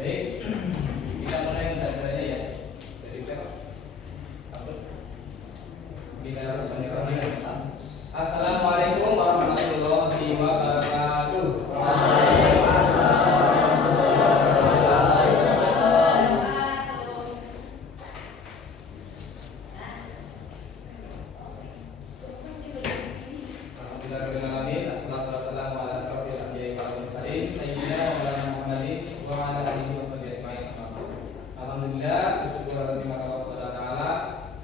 Baik, kita mulai belajarnya ya. Jadi kita Assalamualaikum warahmatullahi wabarakatuh.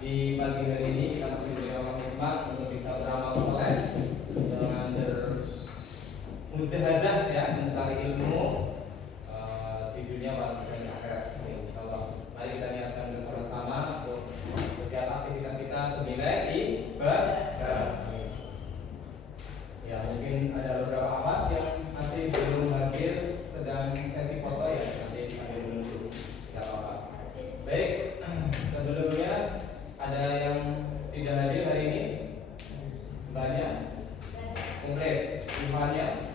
Di pagi hari ini kita masih diberi Allah nikmat untuk bisa beramal soleh dengan bermujahadah ya, mencari ilmu di dunia dan di akhirat. Insyaallah. Mari kita niatkan bersama-sama untuk setiap aktivitas kita bernilai ibadah. Ya, mungkin ada beberapa amat yang masih belum hadir sedang sesi foto ya, nanti hadir dulu. Tidak apa-apa. Baik, sebelumnya ada yang tidak hadir hari ini? Banyak? Komplit? Imannya?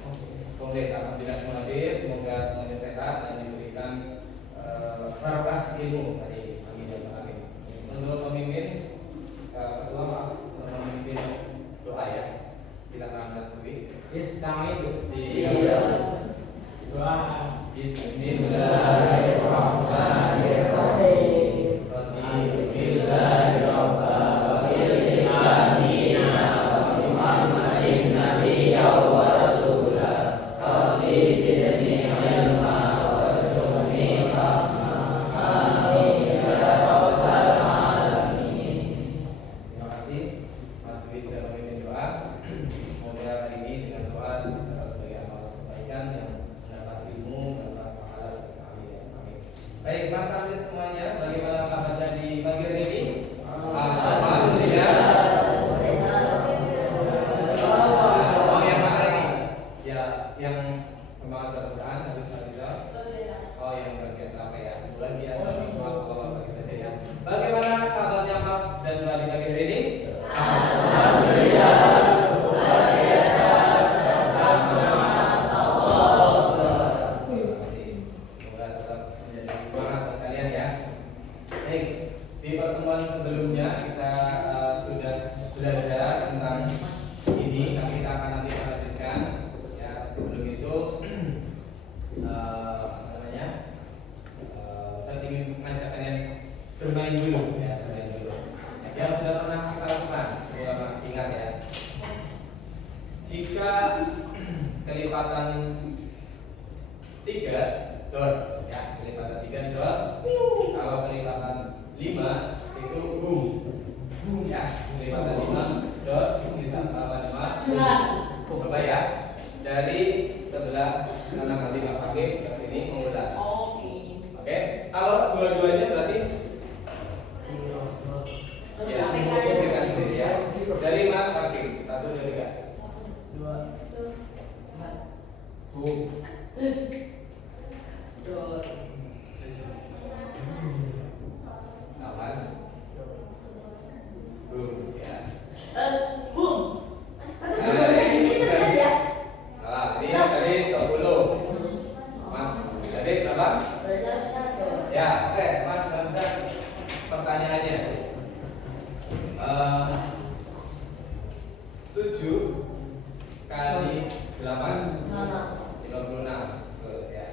Komplit. Alhamdulillah semua hadir. Semoga semuanya sehat dan diberikan barokah ilmu hari ini. Untuk pemimpin ketua maaf, memimpin doa ya. Silakan Mas Dwi. Doa. Bismillahirrahmanirrahim. Baik, Mas Artis semuanya, bagaimana kabarnya di pagi hari ini? Alhamdulillah. Oh, yang mana ini? Ya, yang semangat terbukaan habis Alhamdulillah. Oh, yang berbiasa apa ya? Bulan biasa siswa sekolah bagi saja ya. Bagaimana kabarnya Mas dan Mbak di pagi hari ini? Alhamdulillah. Luar biasa. Di pertemuan sebelumnya kita sudah belajar tentang ini, tapi kita akan nanti lanjutkan. Ya, sebelum itu saya ingin mengajak kalian bermain dulu, ya, bermain dulu. Yang sudah pernah kita lakukan, semoga masih ingat ya. Jika kelipatan 3 dot, ya, kelipatan 3 dot. Kalau kelipatan 5 itu boom, ya, kelipatan 5 dot kita tambah 5. Coba ya, dari sebelah kanan nanti Mas Hakim ke sini mengulang. Oke, kalau dua-duanya berarti ya, semuanya di sini ya. Dari Mas Hakim 1, 2, 3. 2 boom. Aman. Boom ya. Boom. Ini sudah ya. Salah. Ini tadi 10. Mas, tadi berapa? Ya, oke, Mas Hamzah. Pertanyaannya. 7 kali 8 56. Terus ya.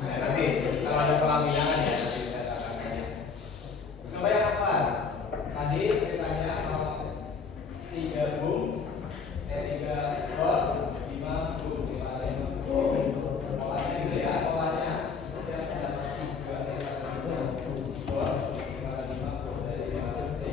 Nah, nanti kalau ada pelaminan ya nanti kita tanya. Coba yang apa? Tadi ditanya 3 boom, 3 gol, 5 boom, 5 boom. Polanya gitu ya, polanya. Kemudian ada 3 gol, 5 boom dari 5 boom.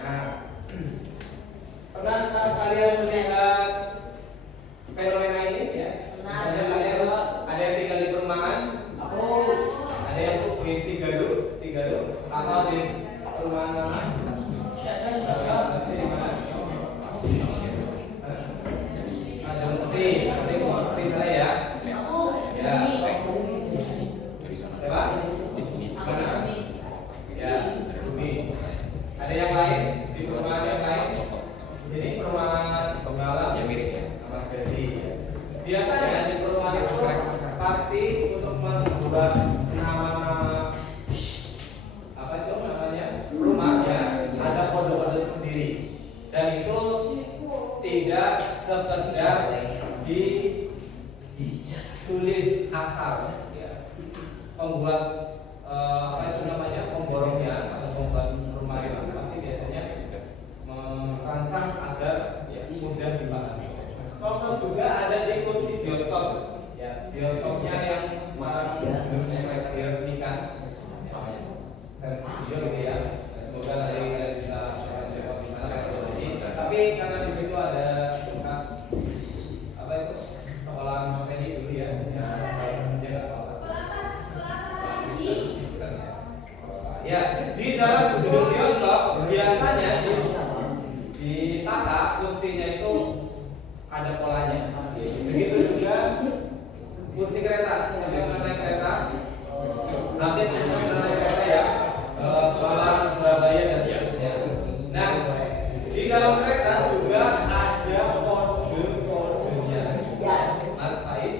Nah, pernahkah kalian melihat fenomena ini ya? Misalnya kalian ada yang tinggal di perumahan, ada yang di Sigado, atau di perumahan mana? Di mana? Nanti mau seperti saya ya. Ya. Siapa? Mana? Ya, Bumi. Ada yang lain di perumahan yang lain? Jadi perumahan Pemalang yang mirip ya, Mas Gazi. Biasanya di perumahan itu pasti untuk membuat nama-nama apa itu namanya rumahnya ada kode-kode sendiri, dan itu tidak sekedar ditulis asal ya. Pembuat apa itu namanya pemborongnya atau pembuat rumah itu pasti biasanya merancang agar mudah dipahami. Contoh juga ada di kursi bioskop ya, bioskopnya yang sekarang belum diresmikan video gitu ya. Semoga nanti kalian bisa coba di sana ini. Tapi karena di situ ada bekas apa itu sekolah Mas dulu ya, ya nggak apa-apa. Ya, di dalam gedung bioskop biasanya ditata kursinya itu ada polanya. Begitu juga kursi kereta, siapa yang naik kereta? Nanti semua naik kereta ya, Semarang, Surabaya dan seterusnya. Nah, di dalam kereta juga ada kode-kodenya. Mas Faiz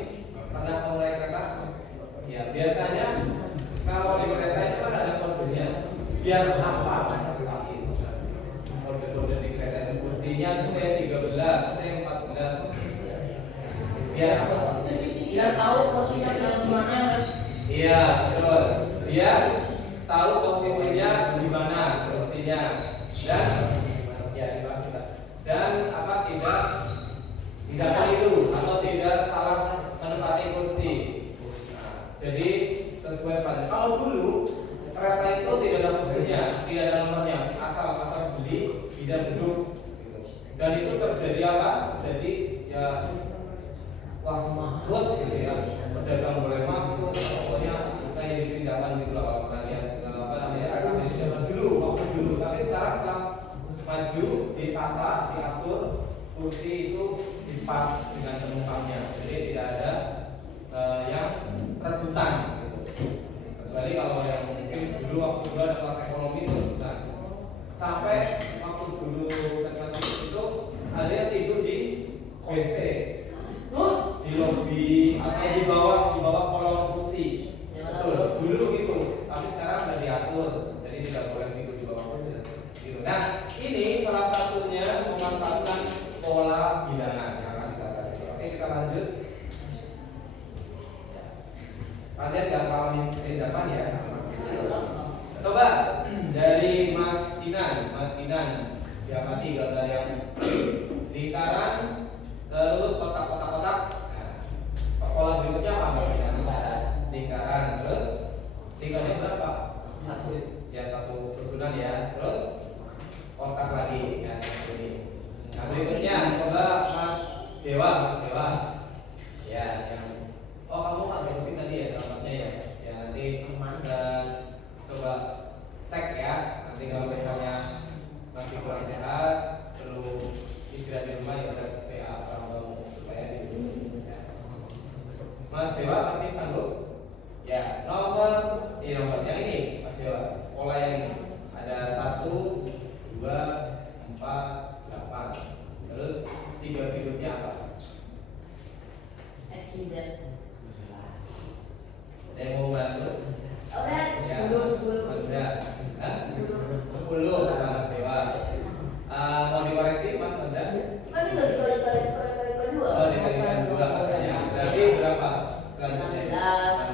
pernah naik kereta? Ya, biasanya kalau di kereta itu kan ada kodenya. Biar apa Mas Faiz? Kode-kode di kereta itu kursinya tuh saya 13, saya 14. Biar apa? Biar tahu posisinya di mana. Iya, betul. Biar tahu posisinya di mana kursinya, dan ya dan apa tidak keliru atau tidak salah menempati kursi. Nah, jadi sesuai pada. Kalau dulu kereta itu tidak ada kursinya, tidak ada nomornya, asal beli tidak duduk. Dan itu terjadi apa? Jadi ya wah mahal gitu ya, pedagang boleh masuk, pokoknya kayak di tindakan gitu lah kalau pernah lihat apa namanya rekaman di zaman dulu, waktu dulu. Tapi sekarang telah maju, ditata, diatur, kursi itu dipas dengan penumpangnya, jadi tidak ada yang rebutan gitu. Kecuali kalau yang mungkin dulu waktu dulu ada kelas ekonomi itu rebutan. Sampai waktu dulu kelas itu ada yang tidur di WC, di lobi atau di bawah kolong kursi. Betul, dulu gitu. Tapi sekarang sudah diatur, jadi tidak boleh tidur di bawah kursi. Gitu. Nah, ini salah satunya memanfaatkan pola bilangan yang akan kita pelajari. Oke, kita lanjut. Kalian jangan pahami tindakan ya. Coba dari Mas Dinan diamati gambar yang lingkaran, terus kotak-kotak. Nah, pola berikutnya apa Mas Dinan? Lingkaran, terus lingkarannya berapa? Satu susunan ya. Terus kotak lagi ya seperti ini. Nah, berikutnya coba Mas Dewa. Ya, yang kamu agak kesini tadi ya selamatnya ya. Ya nanti coba cek ya. Nanti kalau misalnya masih kurang sehat, perlu istirahat di rumah ya udah PA kamu supaya di ya. Mas Dewa masih sanggup? Ya, nomor yang ini Mas Dewa. Pola yang ini ada 1, 2, 4, 8. Terus 3 hidupnya apa? XZ. Ada yang mau bantu? Oke, Ya, 10. Hah? 10 kata Mas Dewa. Mau dikoreksi Mas Anda? Kan ini dikali-kali kedua. Oh, dikalikan 2 katanya. Berarti berapa? Selanjutnya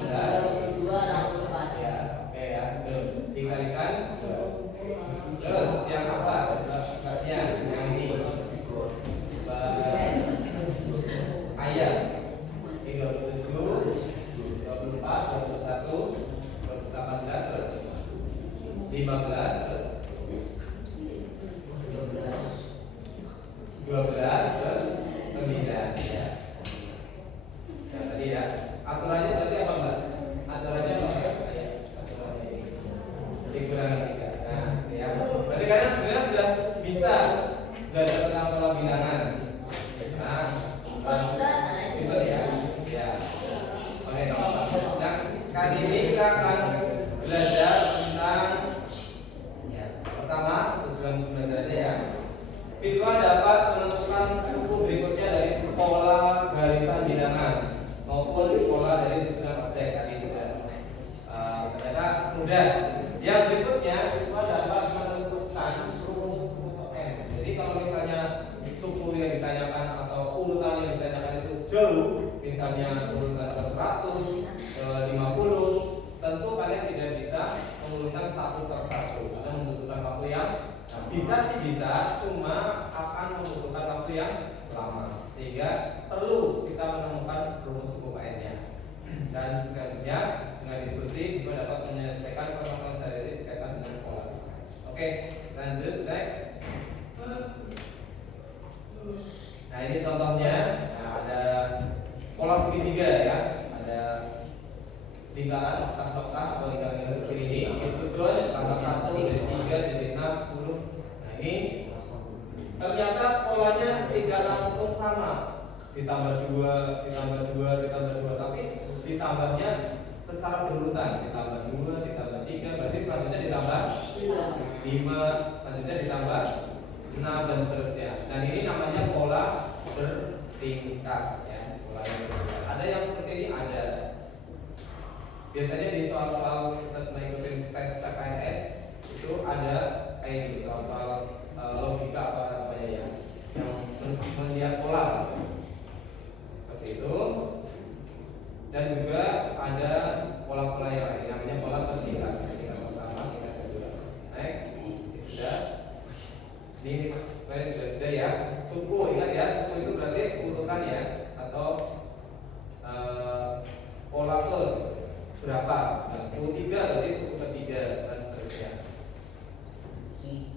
16, 22, 64. Ya, oke ya. Tuh, dikalikan 2. Terus yang apa? Sebabnya yang ini. Ayat 37. 15 plus 12 plus 9 ya. Nah, tadi ya. Aturannya berarti apa, Mbak? Aturannya apa, Mbak? Ya, aturannya ini. Dikurangi 3. Nah, ya. Berarti kalian sebenarnya sudah bisa belajar tentang pola bilangan. Nah, simpel ya. Ya. Oke, nah, kali ini kita akan belajar tentang ya, pertama tujuan belajarnya ya. Siswa dapat menentukan suku berikutnya dari pola barisan bilangan maupun pola dari susunan objek. Tadi sudah ternyata mudah. Yang berikutnya siswa dapat menentukan rumus untuk n. Jadi kalau misalnya suku yang ditanyakan atau urutan yang ditanyakan itu jauh, misalnya urutan ke 100, ke 50, tentu kalian tidak bisa mengurutkan satu per satu karena membutuhkan waktu yang bisa sih bisa, cuma akan membutuhkan waktu yang lama, sehingga perlu kita menemukan rumus suku n-nya. Dan selanjutnya dengan diskusi kita dapat menyelesaikan permasalahan sehari-hari berkaitan dengan pola. Oke, lanjut next. Nah ini contohnya, nah, ada pola segitiga ya, ada lingkaran kotak-kotak atau lingkaran kecil ini disusun angka 1 dari 3 dari 6 10. Nah ini ternyata polanya tidak langsung sama, ditambah 2 ditambah 2 ditambah 2, tapi ditambahnya secara berurutan, ditambah 2 ditambah 3, berarti selanjutnya ditambah 5, selanjutnya ditambah 6 dan seterusnya. Dan ini namanya pola bertingkat ya, pola yang bertingkat. Ada yang seperti ini, ada. Biasanya di soal-soal saat mengikuti tes CPNS itu ada kayak gitu, soal-soal logika apa namanya ya, yang melihat pola seperti itu. Dan juga ada pola-pola yang lain, namanya pola bertingkat. Tingkat pertama, tingkat kedua. Next, ini sudah. Ini sudah ya. Suku, ingat ya, suku itu berarti urutan ya, atau pola ke berapa? Suku 3 berarti suku ketiga dan seterusnya.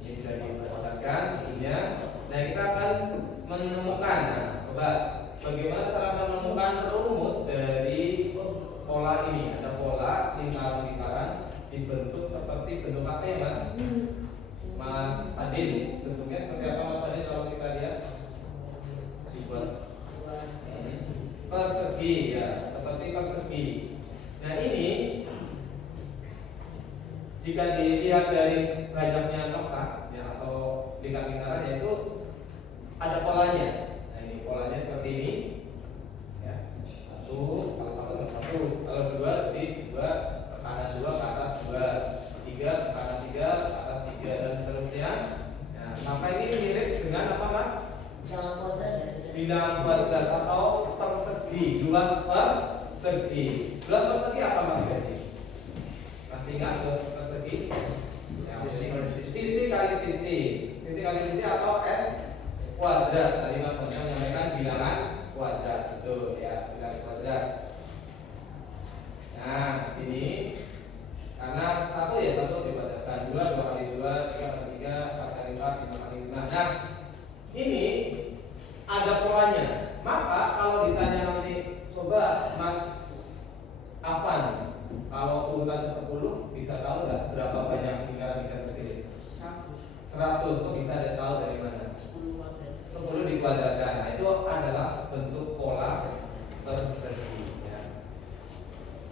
Ini sudah dijelaskan sukunya. Nah kita akan menemukan. Nah, coba bagaimana cara menemukan rumus dari pola ini? Ada pola lingkaran-lingkaran dibentuk seperti bentuk apa ya, Mas? Mas Adil, bentuknya seperti apa Mas Adil kalau kita lihat? Dibuat persegi ya, seperti persegi. Nah ini jika dilihat dari banyaknya kotak ya, atau lingkaran-lingkarannya itu ada polanya. Nah ini polanya seperti ini ya. Satu, kalau satu, kalau dua berarti 2 ke kanan 2 ke atas 2, 3 ke kanan 3 ke atas 3 dan seterusnya. Nah sampai ini mirip dengan apa Mas? Bilangan kuadrat atau persegi, luas persegi. Luas persegi apa Mas Besi? Masih ingat luas persegi? Ya, sisi kali sisi, sisi kali sisi atau S kuadrat. Tadi Mas Besi menyampaikan bilangan kuadrat, betul ya, bilangan kuadrat. Nah sini karena 1 ya 1 dikuadratkan, 2 kali 2, 3 kali 3, 4 kali 4, 5 kali 5. Nah ini ada polanya. Maka kalau ditanya nanti, coba Mas Afan, kalau urutan 10 bisa tahu nggak berapa banyak lingkaran-lingkaran kecil? 100. Kok bisa ada tahu dari mana? 10 dikuadratkan. Nah, itu adalah bentuk pola persegi ya.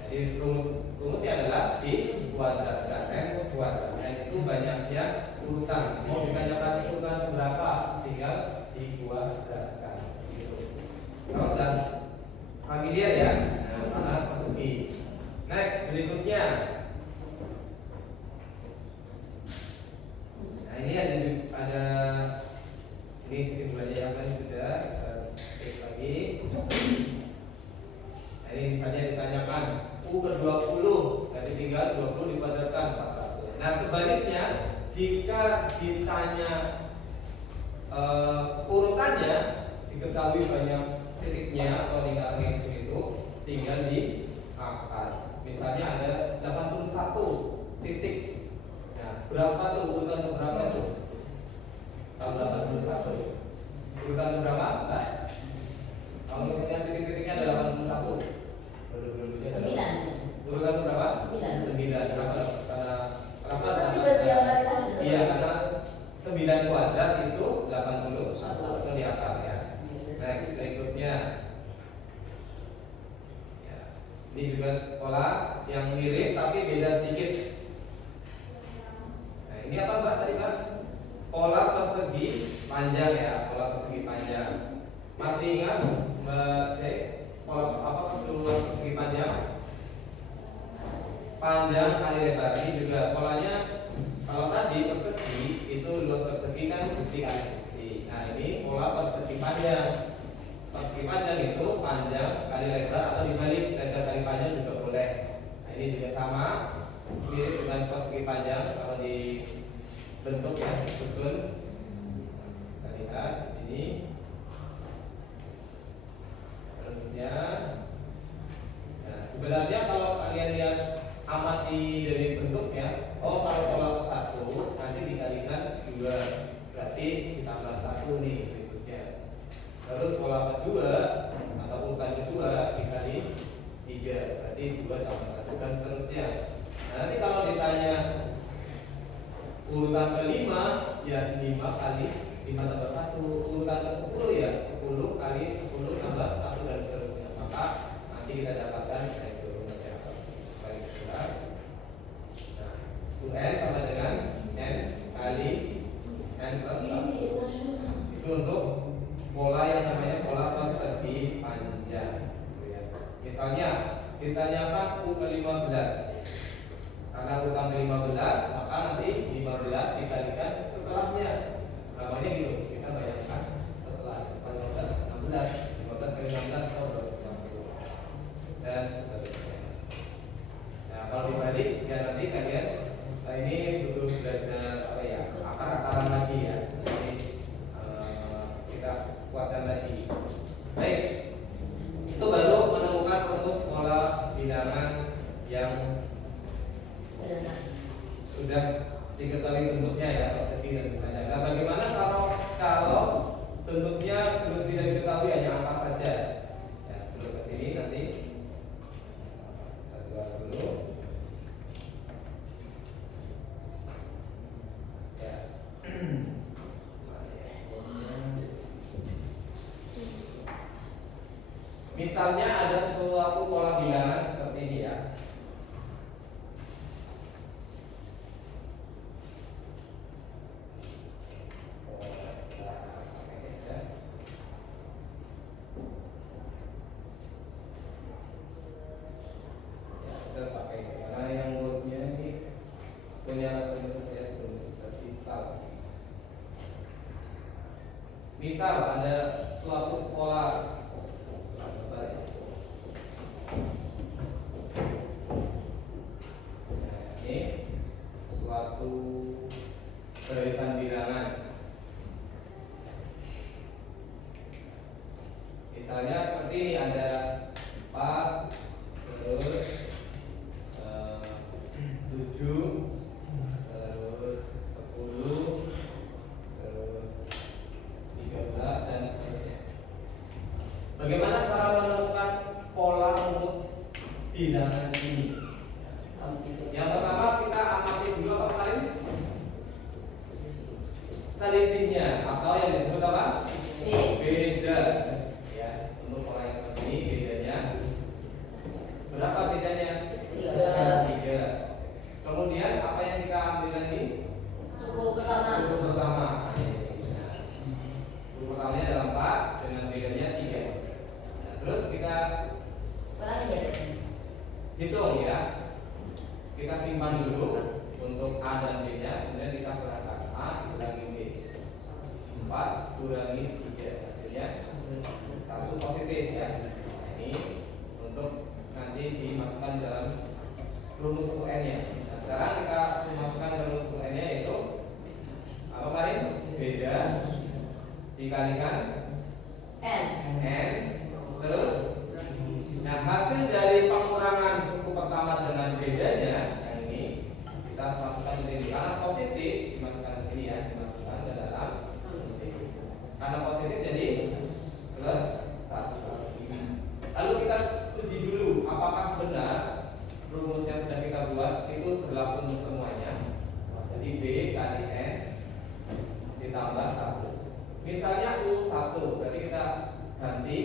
Jadi rumusnya adalah dikuadratkan, n kuadrat. N itu banyaknya urutan. Mau ditanyakan urutan berapa, tinggal dikuadratkan. Gitu. Kalau sudah familiar ya, karena persegi. Next, berikutnya. Nah ini ada ini kesimpulannya yang tadi sudah cek lagi. Nah ini misalnya ditanyakan U per 20, jadi tinggal 20 dikuadratkan 400. Nah sebaliknya jika ditanya urutannya diketahui banyak titiknya atau lingkaran yang itu tinggal diangkat. Misalnya ada 81 titik. Nah berapa tuh? Urutan ke berapa tuh? Kalau 81. Urutan ke berapa? Mbak? Kalau misalnya titik-titiknya ada 81. Sembilan. Urutan ke berapa? 9. 9. Kenapa? Kenapa? Tapi berarti yang tadi kan sudah. Iya, karena 9 kuadrat itu 81 itu di akar ya. Next, berikutnya. Ya. Ini juga pola yang mirip tapi beda sedikit. Nah, ini apa Mbak tadi Mbak? Pola persegi panjang ya, pola persegi panjang. Masih ingat Mbak Cek? Pola apa luas persegi panjang? Panjang kali lebar. Ini juga polanya. Kalau tadi persegi itu luas persegi kan sisi kali sisi. Nah ini pola persegi panjang. Persegi panjang itu panjang kali lebar atau dibalik lebar kali panjang juga boleh. Nah ini juga sama mirip dengan persegi panjang kalau di bentuk ya susun. Kita lihat di sini. Terusnya, nah sebenarnya kalau kalian lihat amati dari bentuknya, oh kalau pola ke 1 nanti dikalikan 2 berarti ditambah 1 nih berikutnya. Terus pola kedua atau urutan kedua dikali 3 berarti 2 tambah 1 dan seterusnya. Nah nanti kalau ditanya urutan kelima ya 5 kali 5 tambah 1. Urutan ke 10 ya 10 kali 10 tambah 1 dan seterusnya. Maka nanti kita dapatkan itu apa? Baik sebelah. Nah, UN sama dengan N kali N plus 1. Itu untuk pola yang namanya pola persegi panjang. Misalnya ditanyakan U ke 15. Karena urutan ke-15 maka nanti 15 dikalikan setelahnya. Namanya gitu, kita bayangkan setelah 15 kali 16 atau 260 dan seterusnya. Nah kalau dibalik ya nanti kalian ini butuh belajar apa ya, akar-akaran lagi ya. Nanti kita kuatkan lagi. Baik, itu baru menemukan rumus pola bilangan yang sudah diketahui bentuknya ya, persegi dan panjang. Nah, bagaimana kalau bentuknya belum tidak diketahui hanya angka saja? Ya, sebelum ke sini nanti satu dulu. Ya. Misalnya ada suatu pola bilangan seperti ini ya. Misal ada suatu pola ini suatu barisan bilangan. Misalnya seperti ini ada 4 terus 7 terus 10 terus 13 dan seterusnya. Bagaimana cara menemukan pola rumus bilangan ini? Yang pertama kita amati dulu apa kemarin? Selisihnya atau yang disebut apa? Beda. Ya, untuk pola yang seperti ini bedanya berapa bedanya? 3. Kemudian apa yang kita ambil lagi? Suku pertama. Suku pertama. Suku pertamanya adalah 4 dengan bedanya 3. Nah, terus kita hitung ya. Kita simpan dulu untuk A dan B nya, kemudian kita kurangkan A kurangi B. 4 kurangi 3 hasilnya 1 positif ya. Nah, ini untuk nanti dimasukkan dalam rumus UN nya. Nah, sekarang kita masukkan dalam rumus UN nya yaitu apa kemarin? Beda dikalikan N terus. Nah, hasil dari pengurangan suku pertama dengan bedanya yang ini bisa masukkan menjadi karena positif rumus yang sudah kita buat itu berlaku untuk semuanya. Jadi B kali N ditambah 1. Misalnya U1, berarti kita ganti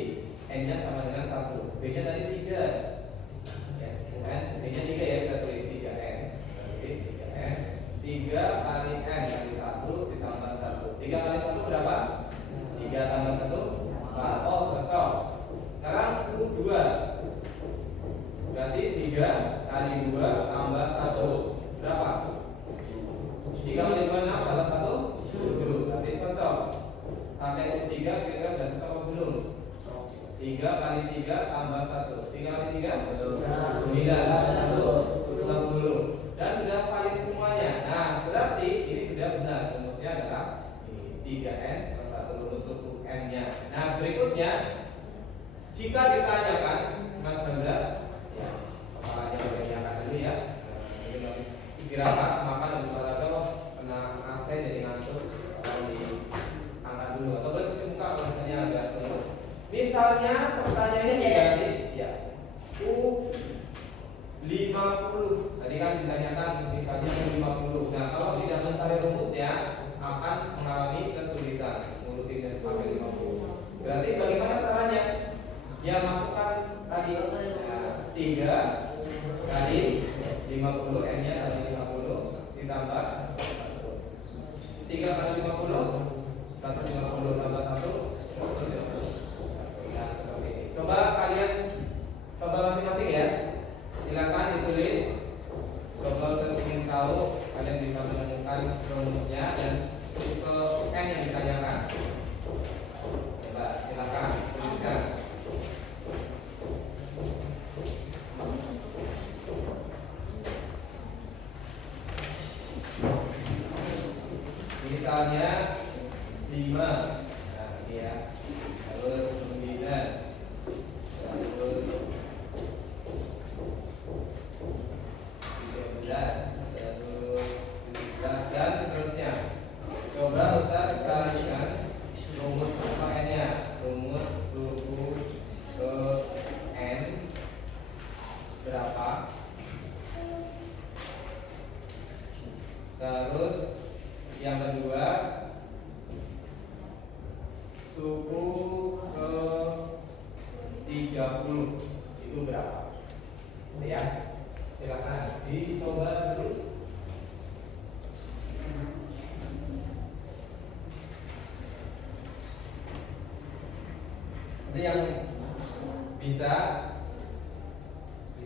N-nya sama dengan 1. B-nya tadi 3. Ya, UN, B-nya 3 ya, kita tulis 3N. Oke, 3N. 3 kali N kali 1 ditambah 1. 3 kali 1 berapa? 3 tambah 1 4. Oh, cocok. Sekarang U2. Berarti 3 kali 2 tambah 1 berapa? 3 kali 2 6 tambah 1 7. Berarti cocok. Sampai U3 kira-kira udah cocok atau belum? 3 kali 3 tambah 1. 3 kali 3 9 tambah 1 10. Dan sudah valid semuanya. Nah, berarti ini sudah benar. Rumusnya adalah 3N plus 1 rumus suku N-nya. Nah, berikutnya jika ditanyakan Mas Hamzah, ya, kepalanya ditanyakan dulu ya. Ini habis istirahat, makan habis olahraga kok kena AC jadi ngantuk, kalau diangkat dulu atau boleh cuci muka kalau misalnya agak sembuh. Misalnya pertanyaannya diganti, ya, U50. Tadi kan ditanyakan misalnya U50. Nah, kalau tidak mencari rumusnya akan mengalami kesulitan ngurutin sampai 50. Berarti bagaimana caranya? Ya, masukkan tadi 3 kali 50, N-nya kali 50 ditambah 3 kali 50 150 tambah 1 150. Ya, seperti ini. Coba kalian coba masing-masing ya. Silakan ditulis. Coba saya ingin tahu kalian bisa menemukan rumusnya dan tipe N yang ditanyakan. Coba silakan tuliskan. Misalnya 5, nah ini ya, terus 9, terus 13, terus 17 dan seterusnya. Coba Ustaz carikan rumus suku N-nya, rumus suku ke N berapa? Terus yang kedua, suku ke 30 itu berapa? Ya, silakan dicoba dulu. Nanti yang bisa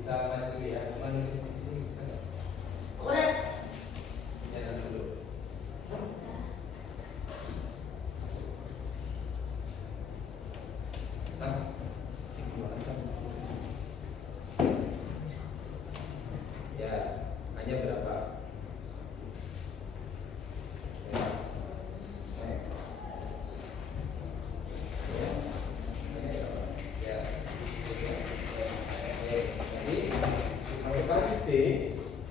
maju ya, menulis di sini bisa nggak? Udah. Jangan dulu. Mas, ya, hanya berapa? Ya. Next. Ya. Ya. Oke. Jadi masukkan D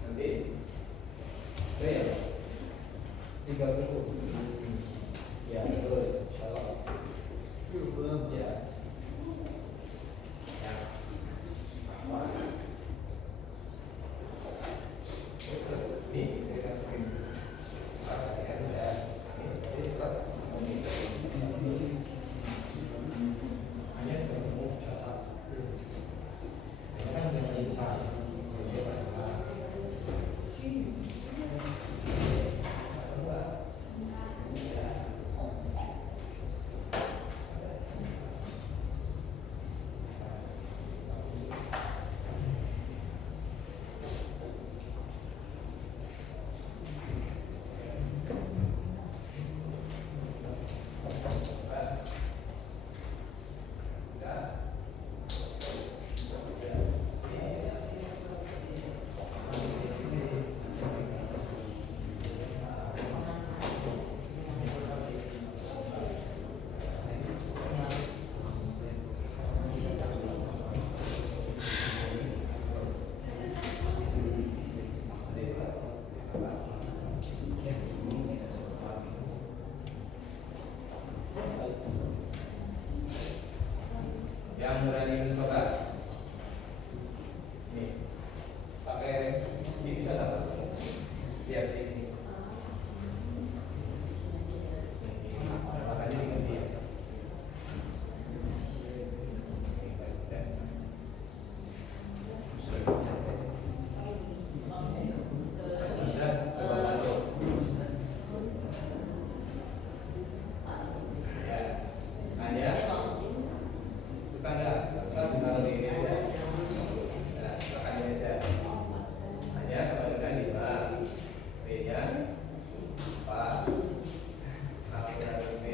nanti. D ya. 30. Ya, betul. Kalau ya. Lihat ini. Makanya diganti ya. Coba bantu. Ya. Hanya susah nggak? Susah kalau di ini aja. Nah, makan ini aja. Hanya sama dengan 5. B-nya 4. A-nya B 1.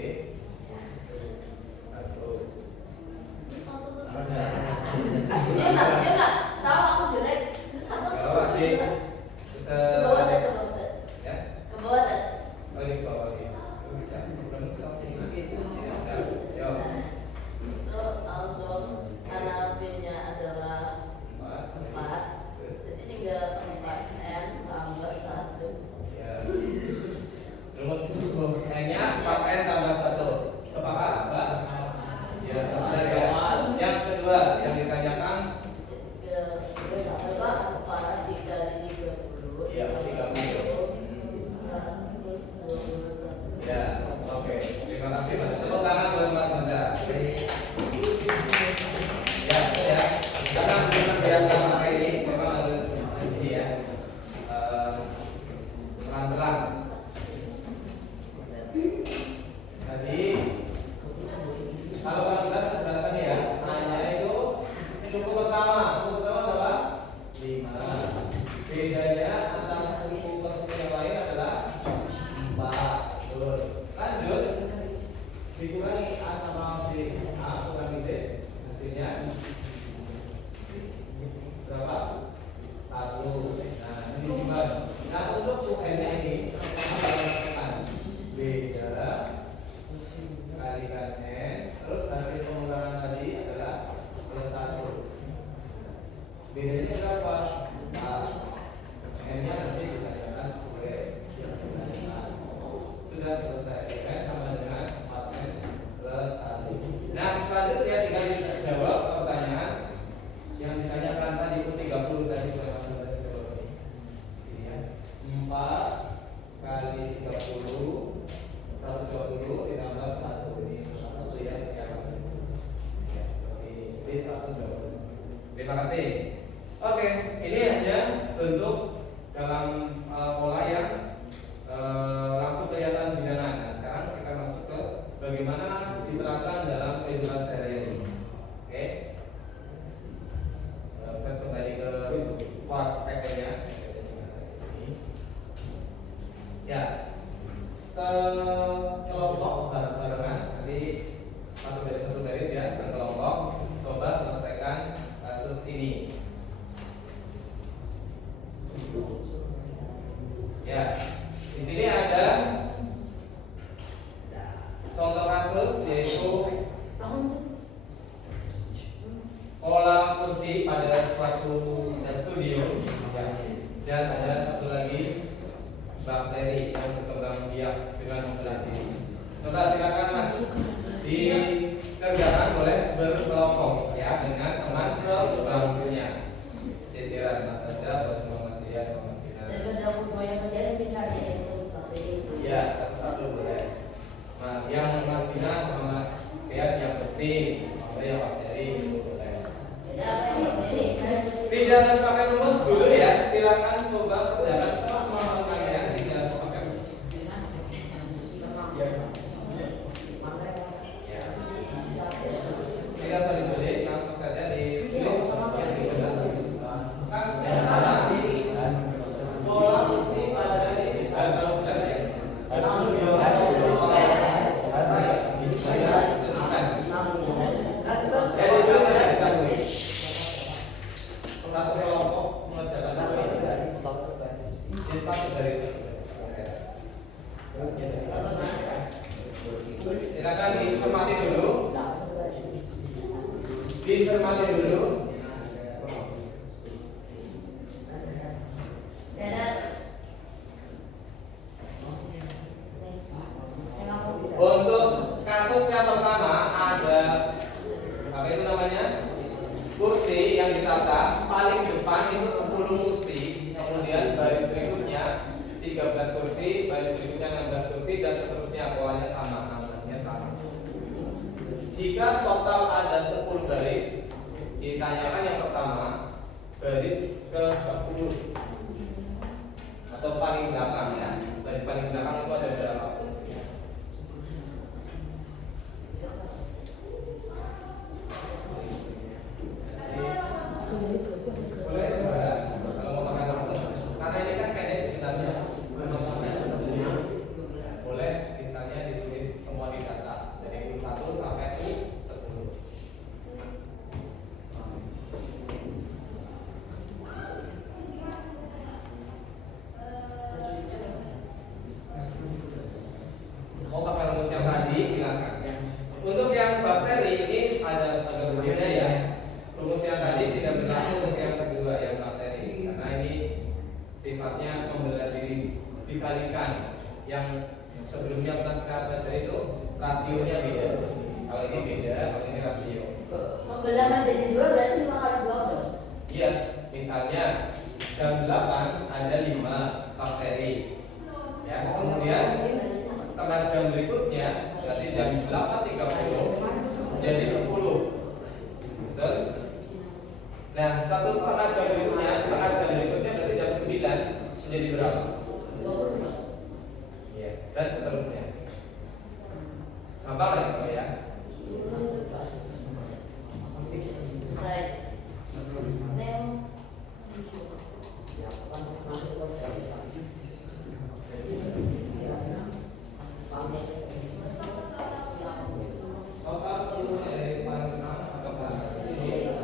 Dia nggak tahu aku jelek. Terus satu Kalau pasti bisa ke bawah dan ke bawah dan ya. ke bawah dan Oh, di bawah lagi. Bisa. Belum Siap. so langsung karena B-nya adalah 4, jadi tinggal 4N tambah 1. Ya. Rumus N-nya 4N tambah 1. Sepakat, Pak? Ya, benar ya. Yang kedua yang ditanyakan Berapa 4 dikali 30? Iya, 30. 121. Ya, oke. Terima kasih Mas. Tepuk tangan buat Mas Hamzah. Ya. Karena kita biasa pakai ini, memang harus ini ya. Pelan-pelan. Tadi kalau Mas Hamzah jelaskan ya, hanya itu suku pertama berapa? 5. Bedanya antara suku ke suku yang lain adalah 4. Betul. Lanjut. Dikurangi A sama B. A kurangi B. Hasilnya berapa? 1. Nah, ini ditimbang. Nah, untuk UN-nya ini kita lakukan beda kalikan N, terus hasil pengurangan tadi adalah plus 1. Bedanya berapa? A. N-nya nanti ditanyakan oleh sudah selesai. N sama dengan 4N plus 1. Nah, selanjutnya tinggal dijawab pertanyaan yang ditanyakan tadi itu 30 tadi saya tadi jawab ini ya. 4 kali 30 120 ditambah 1 ini 1 ya. Ya, seperti ini 120. Terima kasih. Oke, ini hanya bentuk dalam pola yang langsung kelihatan bilangan. Nah, sekarang kita masuk ke bagaimana diterapkan dalam kehidupan sehari-hari. Oke. Saya kembali ke prakteknya. Ya, sekelompok barengan nanti masuk dari satu garis ya, berkelompok. Coba selesaikan kasus ini. Ya, di sini ada contoh kasus yaitu kolam kursi pada suatu studio ya. Dan ada satu lagi bakteri yang berkembang biak dengan membelah diri. Coba silakan Mas dikerjakan boleh berkelompok ya dengan teman sebangkunya. Cicilan Mas saja buat Mas Dia sama Mas Dina. Daripada aku dua yang ngerjain tinggal dia itu bakteri. Iya, satu-satu boleh. Nah, yang Mas Dina sama Mas Rian yang bersih, Mas yang bakteri itu boleh. Tidak harus pakai rumus dulu ya. Silakan coba kerjakan semua kalian. Tidak harus pakai rumus. Ya. Tidak usah ditulis, langsung saja di kasusnya sama. Pola fungsi pada ini harus jelas ya. Satu kelompok mengerjakan satu garis. Silakan dicermati dulu. Dicermati dulu. Untuk kasus yang pertama ada apa itu namanya? Kursi yang ditata paling depan itu 10 kursi, kemudian baris berikutnya 3 baris ke 10 atau paling belakang ya. Baris paling belakang itu ada berapa? Boleh dibahas kalau mau pakai langsung. Karena ini kan pendek sebenarnya. Boleh misalnya ditulis semua di data dari U1 sampai U10. Mau pakai rumus yang tadi silakan. Untuk yang bakteri ini ada agak berbeda ya. Rumus yang tadi tidak berlaku untuk yang kedua yang bakteri karena ini sifatnya membelah diri dikalikan. Yang sebelumnya kita pelajari itu rasionya beda. Kalau ini beda, kalau ini rasio. Membelah menjadi 2 berarti 5 kali 2 Iya, misalnya jam 8 ada 5 bakteri. Ya, kemudian setengah jam berikutnya berarti jam 8.30 jadi 10. Betul? Nah, 1,5 jam berikutnya berarti jam 9 menjadi berapa? Iya, dan seterusnya. Gampang lagi Pak ya? Total seluruhnya dari paling utama ke belakang ini ya.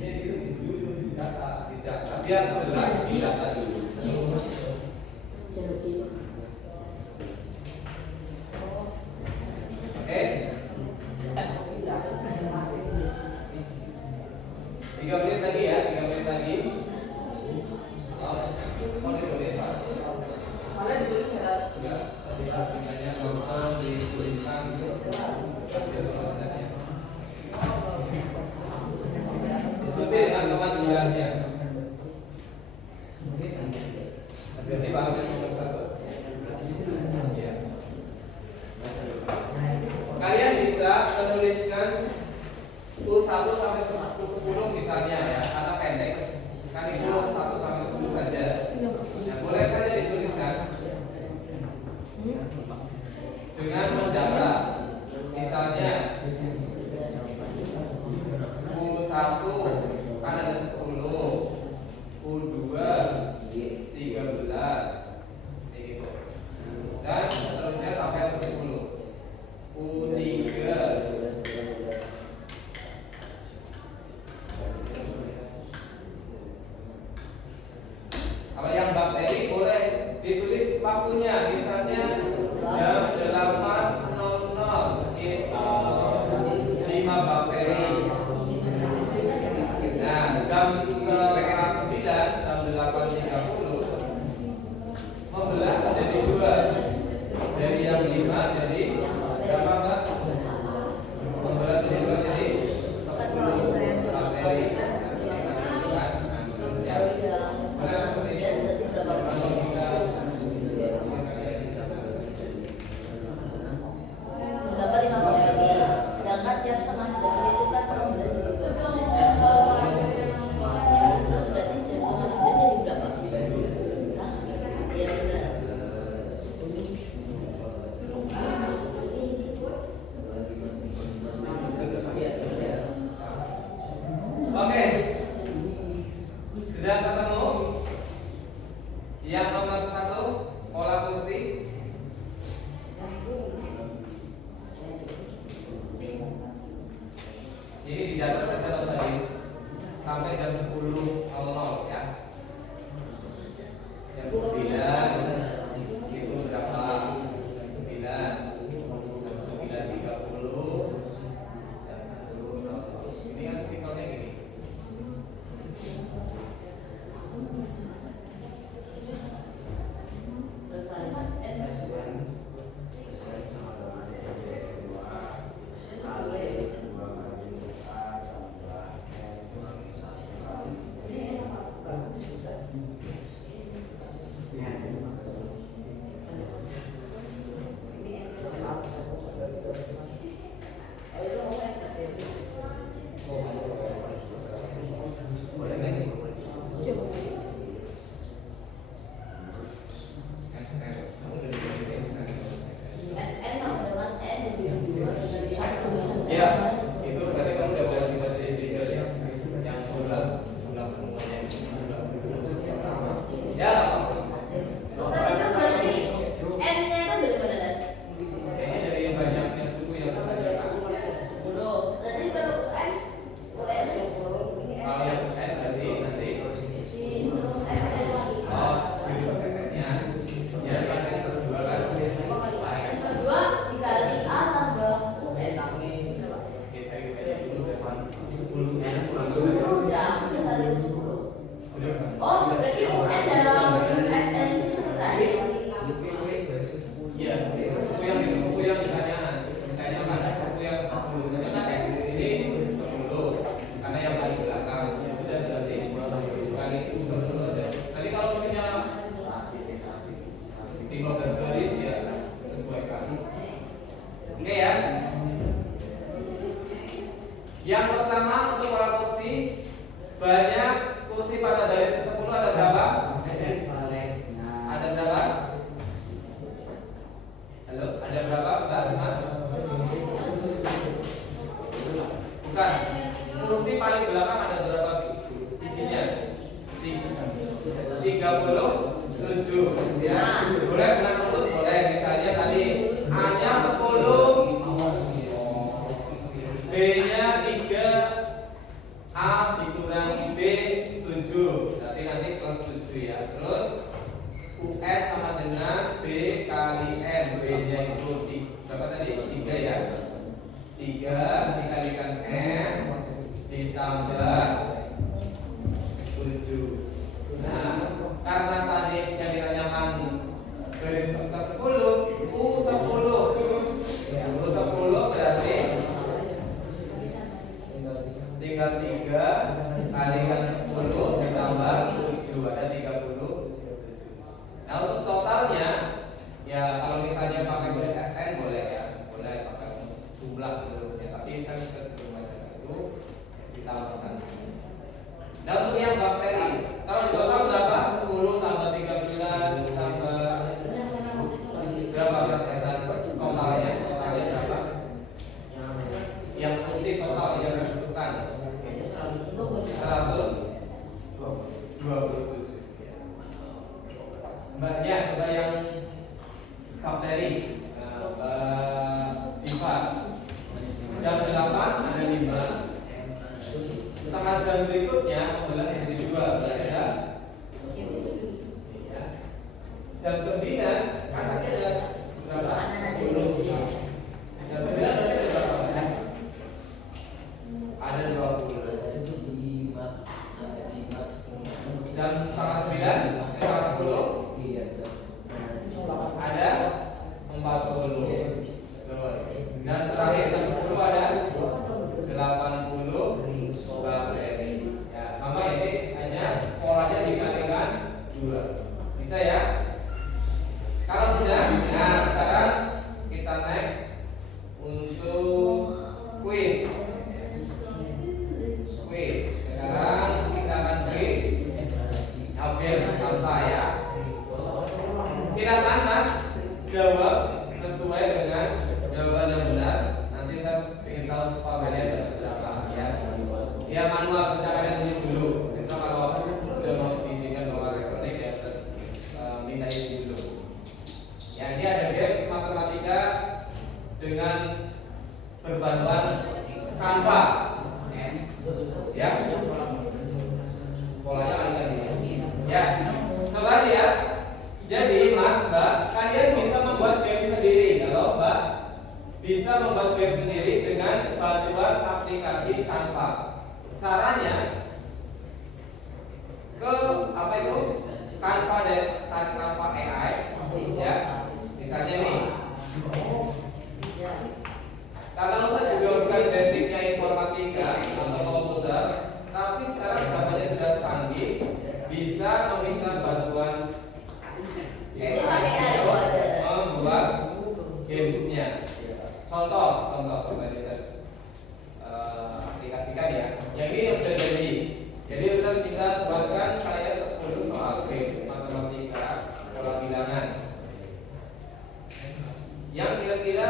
Ini dulu di data biar jelas di data dulu. Oke. 3 menit lagi ya, 3 menit lagi. Boleh Pak. Boleh ditulis ya. Ya, pertanyaannya langsung dituliskan diskusi dengan teman sebelahnya. Diskusi paham nomor 1. Ya. Kalian bisa menuliskan U1 sampai U10 misalnya ya, karena pendek. Kan itu 1 sampai 10 saja. Nah, boleh saja dituliskan dengan mendata. Misalnya U1 kan ada 10, U2 13 gitu. Dan seterusnya sampai U10. U3 kalau yang bakteri boleh ditulis waktunya, misalnya jam 8.00 itu 5 bakteri. Nah, jam setengah 9, jam 8.30 membelah menjadi 2. Dari yang 5 jadi berapa Mbak? Membelah jadi 2 jadi 10 bakteri. Sedangkan tiap setengah jam itu kan membelah jadi 2. Terus berarti jam setengah 9 jadi berapa? Hah? Iya benar. Oke. Sudah ketemu? Yang nomor 1 pola fungsi. Ini dicatat saja tadi sampai jam 10.00 ya. Jam 9 itu berapa? 9 jam 9.30 jam 10.00. Ini kan siklenya gini. Yang pertama untuk pola kursi, banyak kursi pada baris ke-10 ada berapa? Ada berapa? Halo, ada berapa Mbak Mas? Bukan. Kursi paling belakang ada berapa isinya? 37 ya. Boleh dengan lurus boleh. Misalnya tadi A-nya 10, B-nya 3, A dikurangi B 7. Berarti nanti plus 7 ya. Terus UN sama dengan B kali N. B-nya itu berapa tadi? 3 ya. 3 dikalikan N ditambah 7. Nah, karena tadi yang ditanyakan garis ke-10 U10. U10 berarti tinggal 3 kalikan 10 ditambah 7, ada 37. Nah, untuk totalnya ya kalau misalnya pakai huruf SN boleh ya, boleh pakai jumlah seluruhnya, tapi saya sebelum baca itu ditambahkan. Nah, untuk yang bakteri, kalau di total berapa? 10 tambah 13 tambah berapa belas totalnya? Totalnya berapa? Yang fungsi total yang dibutuhkan 127. Mbaknya coba yang bakteri. Diva. Jam 8 ada 5. Setengah jam berikutnya membelah menjadi 2, berarti ada ya. Jam 9 kakaknya ada berapa? Jam 9 berarti ada berapa? Ada 20. Jam setengah 9 setengah 10 ada 40. Dan terakhir jam 10 ada 80 bakteri. Ya, maka ini hanya polanya dikalikan 2. Bisa ya? Kalau sudah, nah sekarang kita next untuk quiz. Sekarang kita akan quiz. Oke, alfa ya. Silakan Mas jawab sesuai dengan jawaban yang benar. Nanti saya ingin tahu skor-nya berapa ya. Ya manual pencapaian ini dulu. Misal kalau sudah mau diizinkan bawa elektronik ya minta izin dulu. Ya, ini ada games matematika dengan berbantuan Canva. Ya. Polanya ada ini. Ya. Coba lihat. Jadi Mas, Mbak, kalian bisa membuat game sendiri. Kalau Mbak bisa membuat game sendiri dengan bantuan aplikasi Canva. Caranya ke apa itu? Canva dan Canva AI ya. Misalnya nih. Karena Ustaz juga bukan basicnya informatika atau komputer, tapi sekarang zamannya sudah canggih, bisa meminta bantuan AI untuk membuat gamesnya. Contoh kita aplikasikan ya. Yang ini sudah jadi. Jadi Ustaz bisa buatkan saya 10 soal games matematika pola bilangan yang kira-kira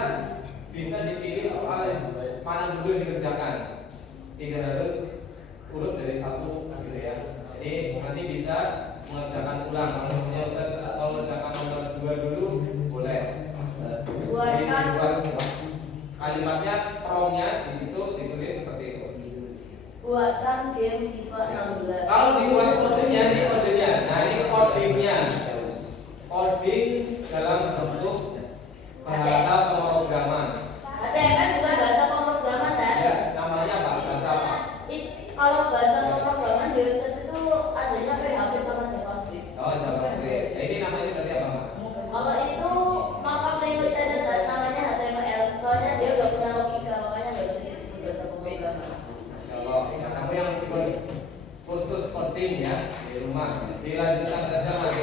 bisa dipilih soal mana dulu yang dikerjakan. Tidak harus urut dari satu gitu ya. Jadi nanti bisa mengerjakan ulang. Kalau misalnya Ustaz mau mengerjakan nomor 2 dulu boleh. Buat kalimatnya promnya di situ ditulis seperti itu. Buatkan game FIFA 16. Kalau dibuat kodenya, ini kodenya. Nah, ini codingnya. Coding dalam bentuk bahasa pemrograman. HTML bukan bahasa pemrograman kan? Ya, namanya apa? Bahasa apa? Kalau bahasa pemrograman di website itu adanya PHP sama JavaScript. Oh, JavaScript. Nah, ini namanya berarti apa, Mas? Kalau itu markup language ada namanya HTML. Soalnya dia nggak punya logika, makanya nggak bisa disebut bahasa pemrograman. Kalau kamu yang ikut kursus coding ya di rumah, dilanjutkan saja Mas.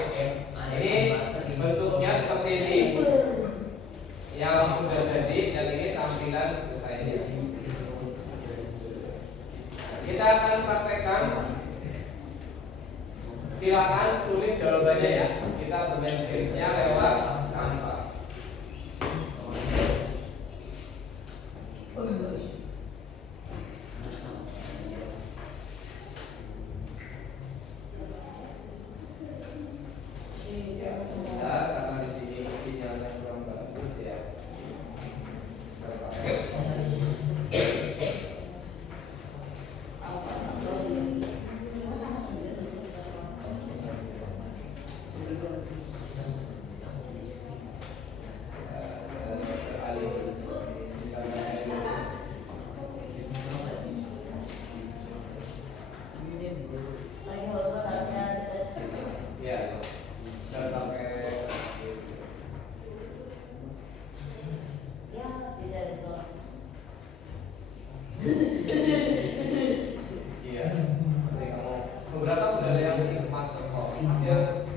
Ini bentuknya seperti ini. Yang sudah jadi dan ini tampilan desainnya. Kita akan praktekkan. Silakan tulis jawabannya ya. Kita bermain games-nya lewat Canva. Karena di sini sinyalnya kurang bagus ya. Lagi harus menariknya Ya, saya pakai ya bisa sensor. iya. Nanti kamu beberapa sudah ada yang bikin master kok. Yang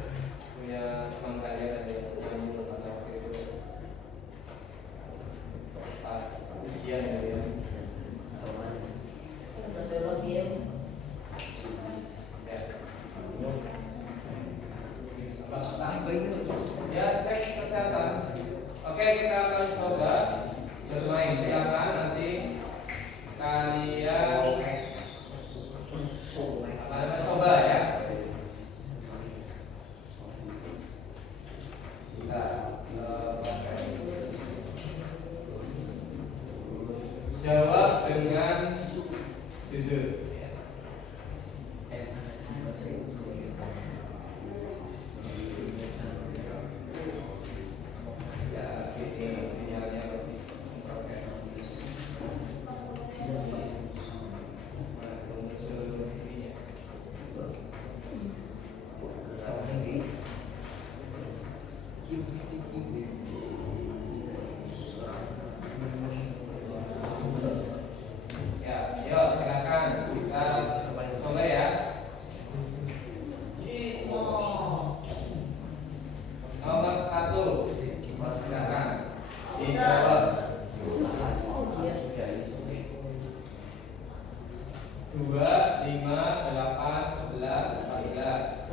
punya teman kalian ada yang nyambung pada waktu itu pas ujian ya. Sampai login. Ya, cek kesehatan. Oke, kita akan coba bermain. Silakan nanti kalian coba ya. Kita jawab dengan jujur. Ya, ini sinyalnya masih proses. Mana belum muncul ininya. Ya, yuk silakan kita coba ya. Nomor 1, silakan dijawab. 2, 5, 8, 11, 14.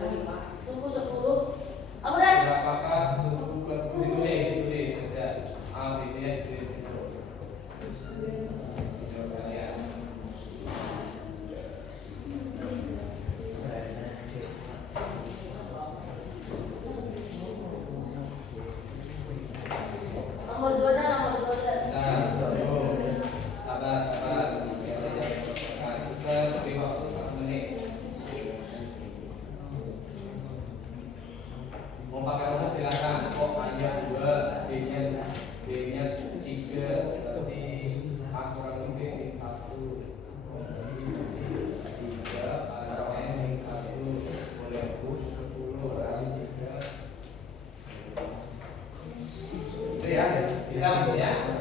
Suku 10. Apa dan? Apakah suku ke 10 ditulis saja? A, B, C, ditulis itu. Jawabannya. Nomor 2 dan nomor 2 dan. Nah, sabar. Kita beri waktu 1 menit. Mau pakai rumus silakan. Oh, A-nya 2, B-nya 3, berarti A kurang lebih 1. 3, A-nya 1, boleh 10, berarti 3. Itu ya, bisa maksudnya?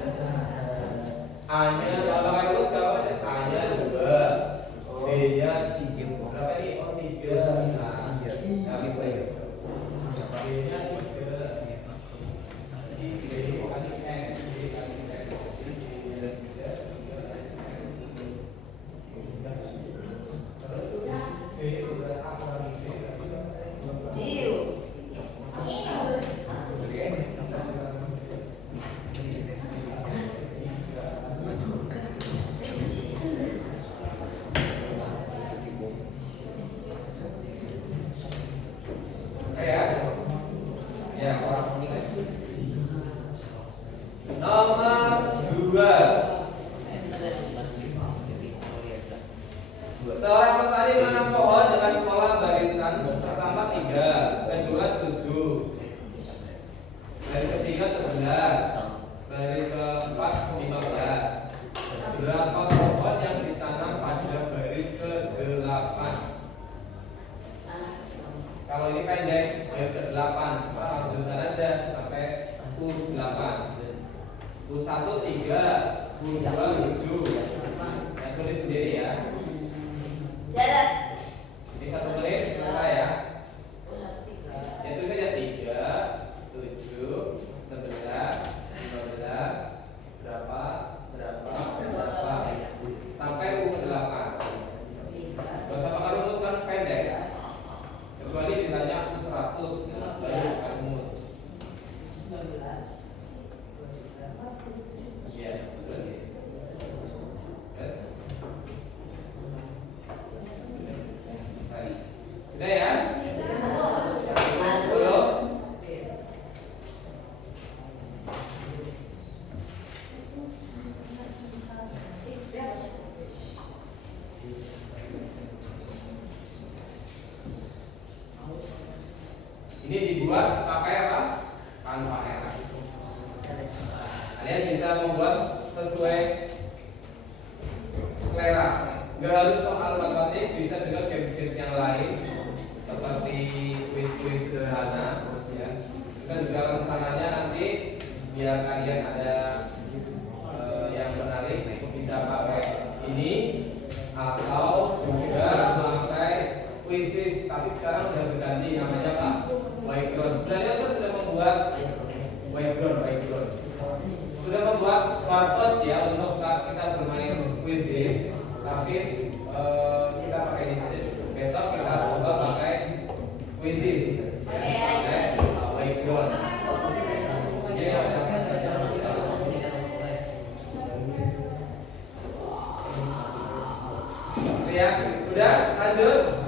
A-nya kalau pakai rumus berapa? A-nya 2, B-nya berapa nih? Oh, 3. Nah, B-nya 3. Nomor 2. Seorang petani menanam pohon dengan pola barisan pertama 3, kedua 7, baris ketiga 11, baris keempat 15. Berapa pohon yang ditanam pada baris ke-8? Kalau ini pendek, baris ke-8, lanjutkan aja sampai U8. U1 3, U2 7. Yang tulis sendiri ya. Jalan. Ini 1 menit selesai ya. Yang tulis aja 3, 7, 11, 15, berapa sampai U8. Ini dibuat pakai apa? Tanpa era. Kalian bisa membuat sesuai selera. Gak harus soal matematik, bisa juga games-games yang lain seperti kuis-kuis sederhana. Ya. Kita juga rencananya nanti biar kalian ada yang menarik, bisa pakai ini atau juga pakai quizzes. Tapi sekarang sudah berganti namanya apa? Whiteboard. Sebenarnya saya sudah membuat whiteboard. Sudah membuat barcode ya untuk kita bermain quizzes. Tapi kita pakai ini saja dulu. Besok kita coba pakai quizzes. Pakai whiteboard. Ya, udah lanjut.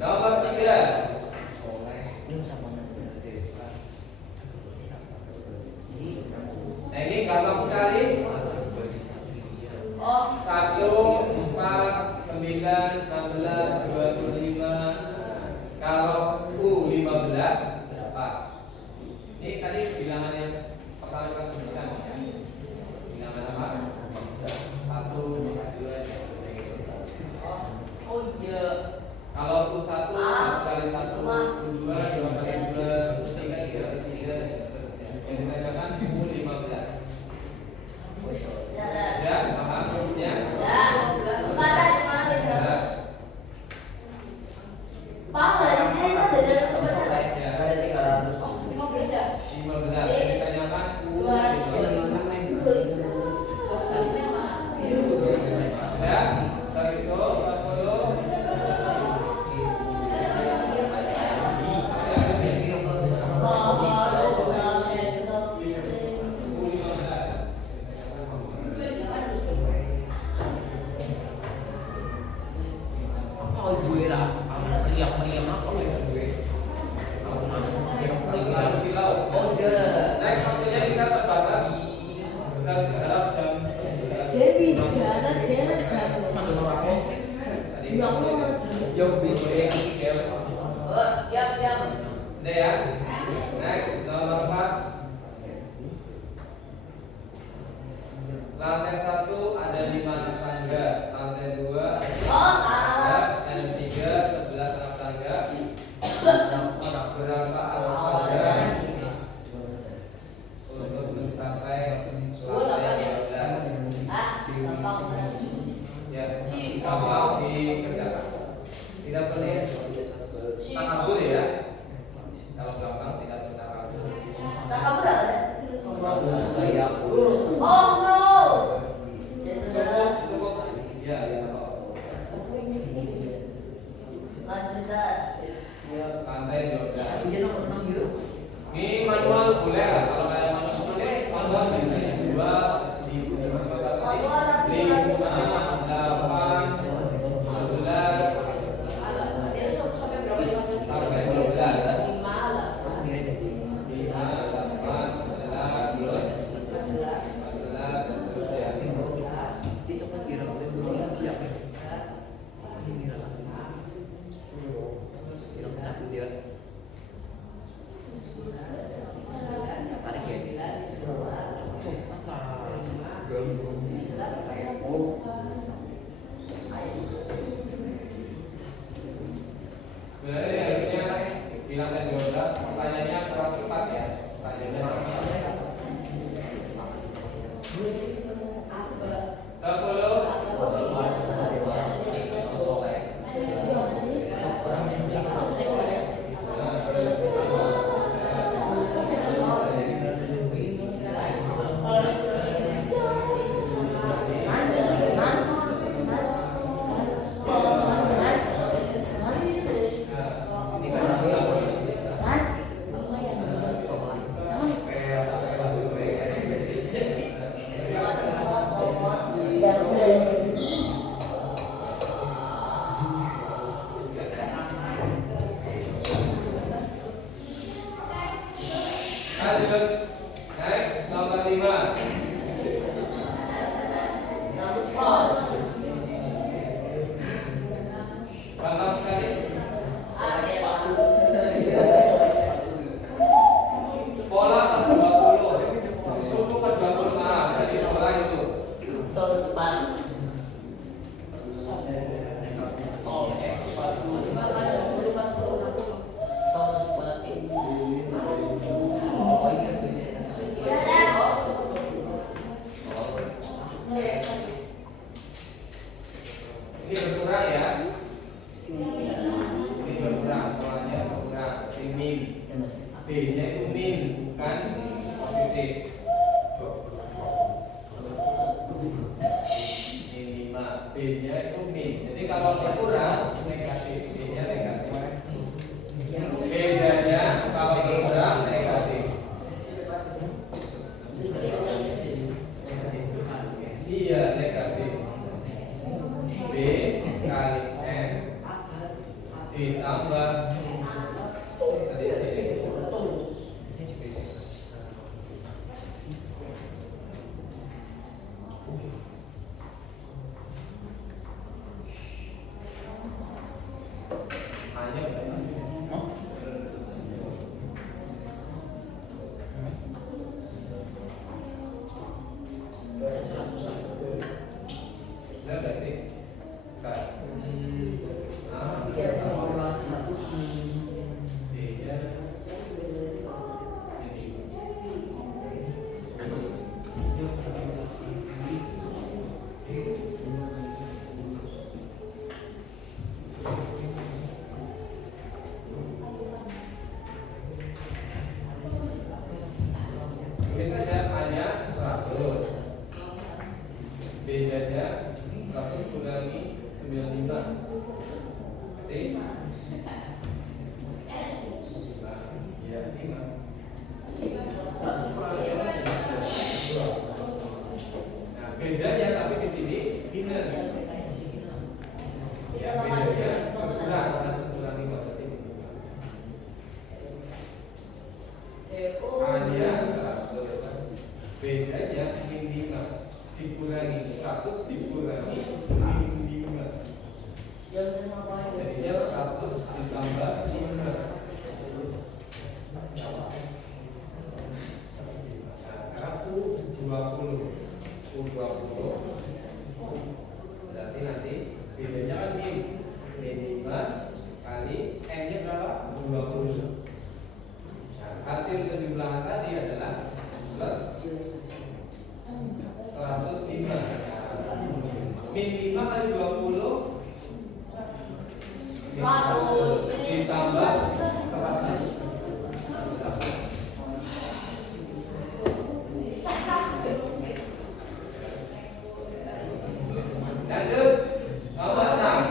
Nomor 3. Nah ini gampang sekali. 1, 4, 9, 16, 25. Kalau U15 berapa? Ini tadi bilangan yang pertama kita sebutkan ya. Bilangan apa? 1, 2, 3. Oh iya. Kalau U1 1 kali 1, U2 2 kali 2, U3 3 kali 3 dan seterusnya. Yang ditanyakan U15. Ya, paham rumusnya? Ya, sepadan sekarang 300. Paham nggak? Ini kan dari sepadan. Ya. Ada 300. 15 ya? 15. Yang ditanyakan U15. Ya, setelah itu Oh, gue lah. Siap meriam apa ya gue? Aku mana harus silau. Oh, iya. Next waktunya kita terbatas. Bisa harap jam 11. Dewi, ada dia siapa? Tadi Yo, bisa ya. Oh, siap. udah ya. Next nomor 4. Lantai 1 ada 5 tangga, lantai 2 Oh, lantai 3 11 anak tangga. Berapa anak tangga untuk mencapai lantai 12? gampang banget. Ya, gampang dikerjakan. Tidak boleh takabur ya. Kalau gampang tidak boleh takabur. Tak kabur ada? Saya Oh no. Ya sudah. Cukup. Ya, ya. Lanjut Zat. Lantai 12. Ini nomor 6 yuk. Ini manual boleh lah. Kalau kayak manual bisa ya. 2, 5, 8, 11, 12. Ini berkurang ya. Ini berkurang, polanya berkurang. Ini min. B-nya itu min, bukan positif. Ini 5. B-nya itu min. Jadi kalau berkurang negatif, B-nya negatif. Bedanya kalau berkurang negatif. Iya, negatif. B kali N ditambah tadi sini. Hanya benar nggak sih? Kak. Tulis saja hanya 100. B-nya 100 kurangi 95. Berarti 5. Ya, 5. Nah, bedanya tapi di sini minus. Ya, bedanya berkurang karena kurangi berarti 5. Hanya 100. Bedanya min 5 dikurangi 100 dikurangi min 5. Jadinya 100 ditambah 5. Nah, sekarang U20. U20 berarti nanti bedanya kan min 5 kali N-nya berapa? 20. Nah, hasil penjumlahan tadi adalah plus 105. Min 5 kali 20 ditambah 100. Lanjut nomor 6.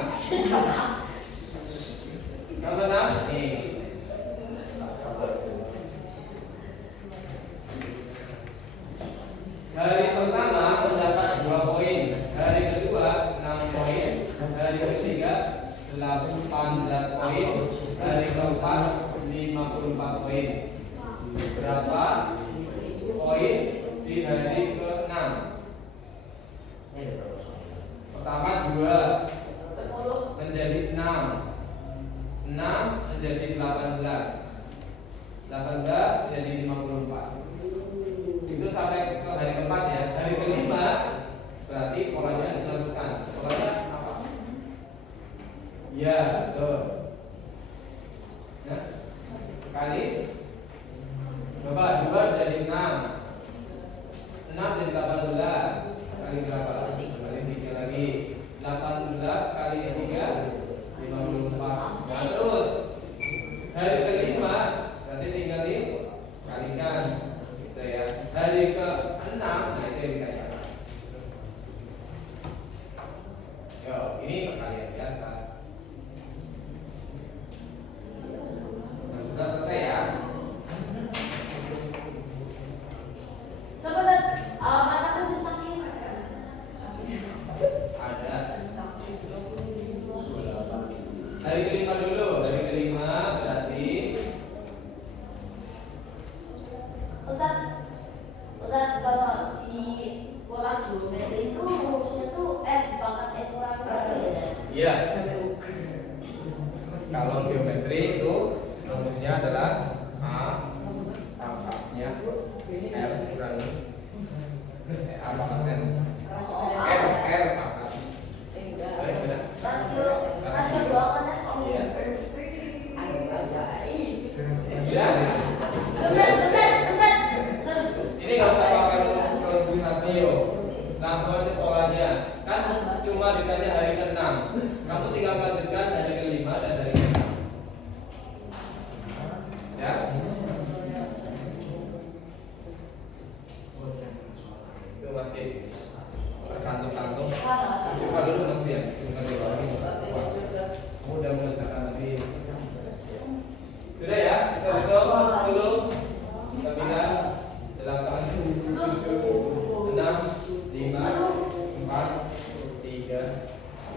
Nomor 6 nih. Hari pertama mendapat 2 poin, hari kedua 6 poin, hari ketiga 18 poin, hari keempat 54 poin. Berapa poin di hari ke-6? Pertama 2 menjadi 6, 6 menjadi 18, 18 menjadi 54. Itu sampai ke hari keempat ya. Hari kelima berarti polanya diteruskan. Polanya apa? Ya, betul. Nah, kali coba 2 jadi 6, 6 jadi 18 kali berapa? Kali 3 lagi. 18 kali 3 54. Nah, terus hari kelima berarti tinggal dikalikan. Ya. Hari ke-6 nah itu yang dikalikan. Yo, ini perkalian biasa. Nah, sudah selesai ya. Sabar, mataku disakit. Ada. Hari kelima dulu. Hari kelima berarti Ustaz, kalau di pola geometri itu rumusnya tuh dipangkat N kurang 1 ya? iya. Kalau geometri itu rumusnya adalah A pangkatnya R kurangi A pangkat N. R pangkat. Rasio doang kan? Iya. Iya. Bentar. Ini nggak usah pakai rumus rasio, langsung aja polanya. Kan cuma bisa misalnya hari ke-6, kamu tinggal melanjutkan hari ke-5 dan hari ke-6. Ya. Itu masih terkantung-kantung. Coba dulu Mas ya. Mudah mengerjakan nanti. Sudah ya? Bisa hitung 10, 9, 8, 7, 6, 5, 4, 3,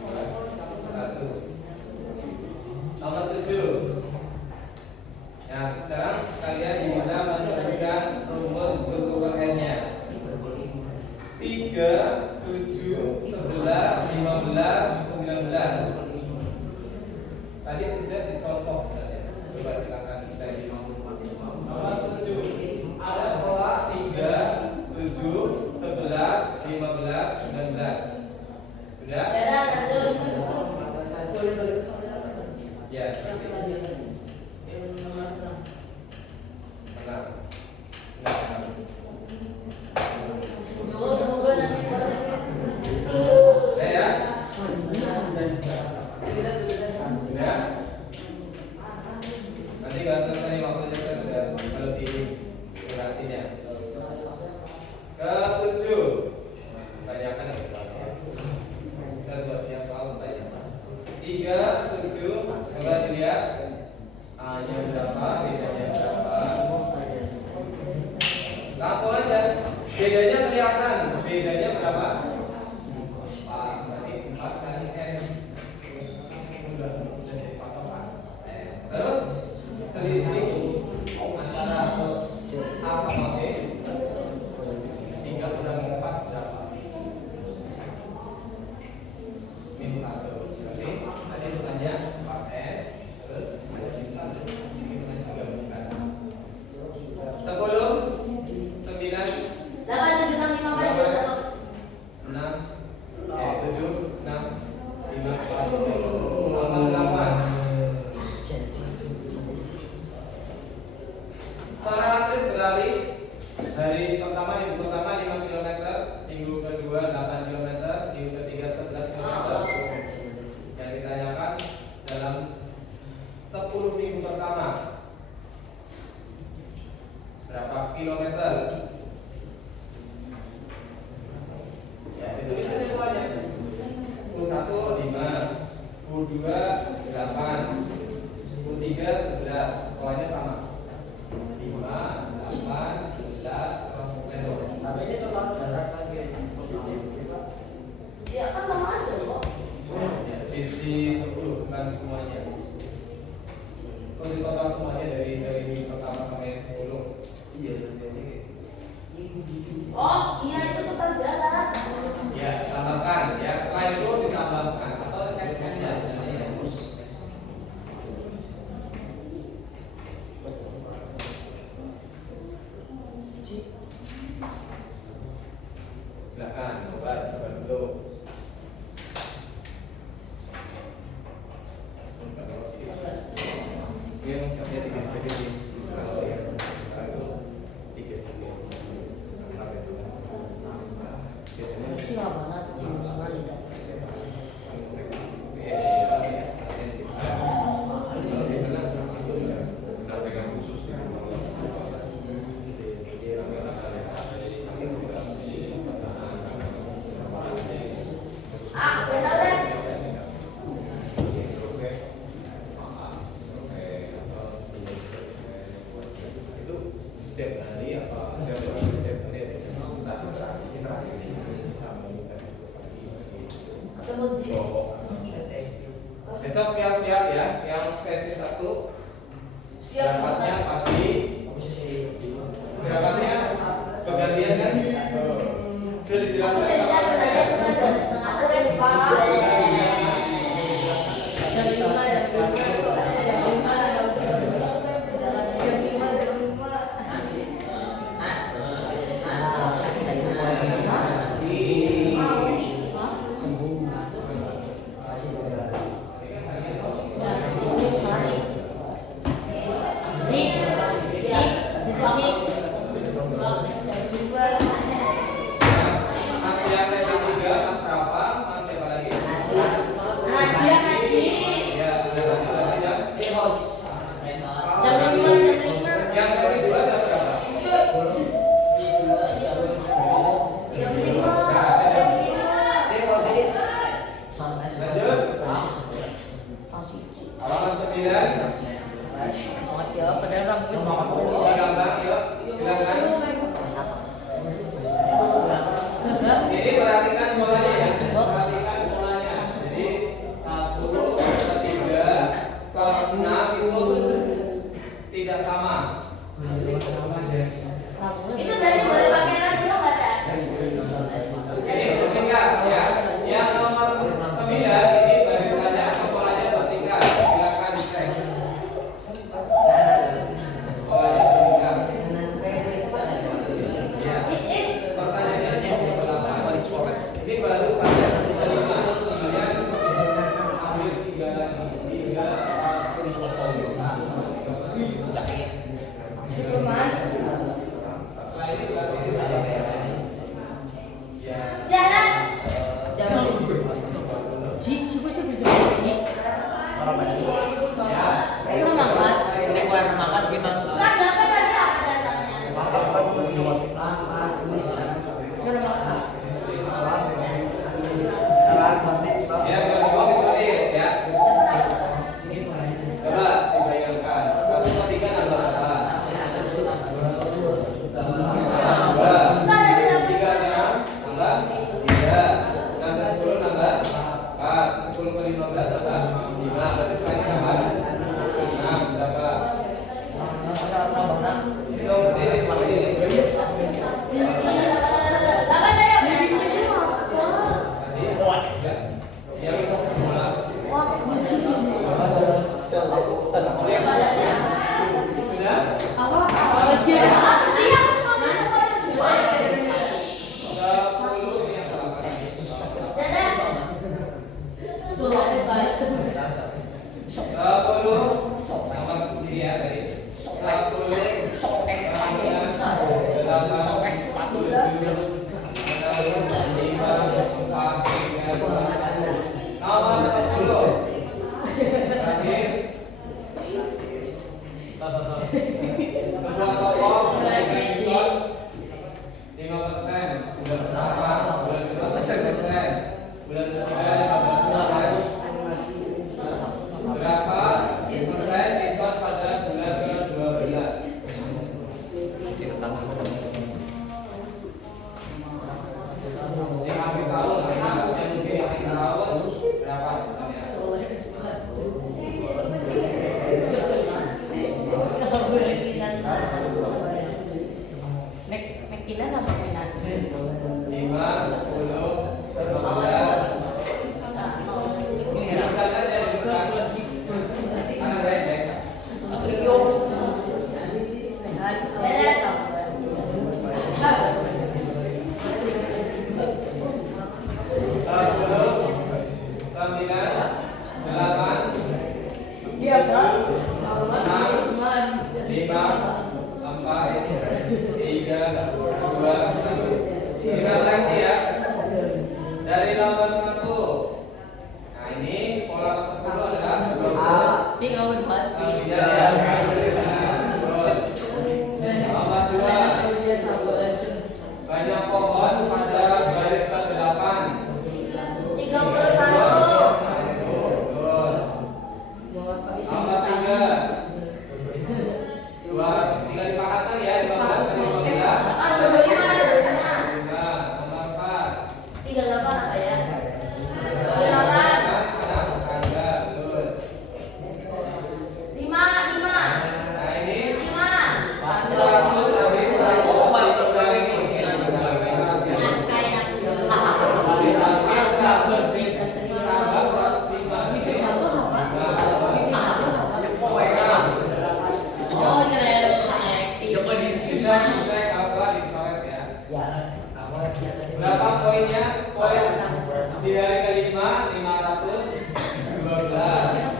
2, 1. Nomor 7. Nah, sekarang kalian diminta menyebutkan rumus struktur N-nya. 3, 7, 11, 15, 19. Tadi sudah dicontoh sebenarnya. Coba silakan kita di nomor 7. Ada pola 3, 7, 11, 15, 19. Sudah? Ya, lanjut. Ya. Benar. Benar. Yo, semoga nanti Ya. Ya. Nanti kalau selesai waktunya kan sudah lebih durasinya. Ke-7. Tanyakan yang soalnya. Kita buat yang soal tanya. 3, 7. Coba dilihat. A-nya berapa, B-nya berapa. Langsung aja. Bedanya kelihatan. Bedanya berapa? 4. Berarti 4 kali N. Terus selisih antara A sama B 3 kurang 4 berapa? Min 1. Berarti tadi bukannya 4N. Terus ada min 1. Ini juga bukan 10, 9, 8, 7, 6, 5, 4, 3, 1. 6, 7, 6, 5, 4, 8. Seorang atlet berlari hari pertama, minggu pertama 5 km, minggu kedua 8 km, minggu ketiga 11 km. Yang ditanyakan dalam 10 minggu pertama berapa kilometer? Ya, itu semuanya. U1 5, U2 8, U3 11. Pokoknya sama. 5, 8, 11, Katanya kalau jarak lagi. Ya kan sama aja kok. di 10 bukan semuanya. Kalau di total semuanya dari minggu pertama sampai 10. Iya, Oh, iya itu total jalan. ya, tambahkan ya. Setelah itu ditambahkan atau S-nya. Silakan coba dulu. Yang siapnya 3 cm. Kalau yang itu 3 cm. Sampai biasanya Siapa nanti sekali. Ah, beda deh. Itu setiap hari apa setiap hari ada channel kita bisa meminta Ketemu besok siap-siap ya yang sesi 1 siap. berangkatnya pagi berangkatnya bergantian kan sudah dijelaskan Saya tidak bertanya cuma jam setengah satu lupa. Jam 5, jam 5. Mas yang sesi 3 Mas Rafa, Mas siapa lagi? Lanjut. Halaman 9. Banget ya, padahal rambutnya cuma 10 Ini ya. gambar, yuk. Silakan. Ini perhatikan polanya ya. Perhatikan polanya. Jadi 1 ke 3 ke 6 itu tidak sama. Itu dari boleh pakai rasio nggak, Cak? Ini singkat ya. Yang nomor 9 ini barisannya polanya bertiga. Silakan dicek. Polanya bertiga. Ya. Pertanyaannya nomor 8. Ini baru saja 5. Kemudian ambil 3 lagi. 3 Setelah ini berarti ya. Jangan. Ci, kok sih bisa ci? Itu mangkat. Ini gua makan gimana? Bukan dapat tadi apa dasarnya? Ya, kedua ditulis ya. Coba dibayangkan. 1 ke 3 nambah berapa? 2. 3 ke 6 nambah 3. 6 ke 10 nambah 4. 10 ke 15 nambah 5. Berarti sekarang nambah 6 berapa? Itu berdiri. Dapat tadi apa? Tadi ya. Yang itu sudah. Aku sih aku mau masuk. 10 ini yang salah. Dadah. 10 nomor diri ya tadi. 10 Nomor 10 terakhir sebuah toko memberikan diskon 5%. Bulan pertama, bulan kedua 10%, bulan ketiga 15%. Berapa persen diskon pada bulan ke-12? Yang akhir tahun, yang mungkin yang akhir tahun berapa diskonnya? Mekinan apa mekinan? 5, 10, 15. Ini diskan aja diskan. Karena pendek. Kita seleksi ya. Dari nomor 1. Nah, ini pola ke-10 adalah 12. Tapi nggak berbuat. Tidak ya. Nomor 2. Banyak pohon pada baris ke-8. 31. Nomor 3. Tinggal dipangkatkan ya 15 ke 15. Ah, 25 ada 25. Nomor 4. 38 apa ya? 38. Ada, betul. 5. Nah, ini 5. 100 dari 100 dari keinginan Mas kayak ditambah 100 ditambah plus 5 ini. Oh, keren. Kita selesai kalau dicoret ya. Berapa poinnya? Poin di hari ke-5 512.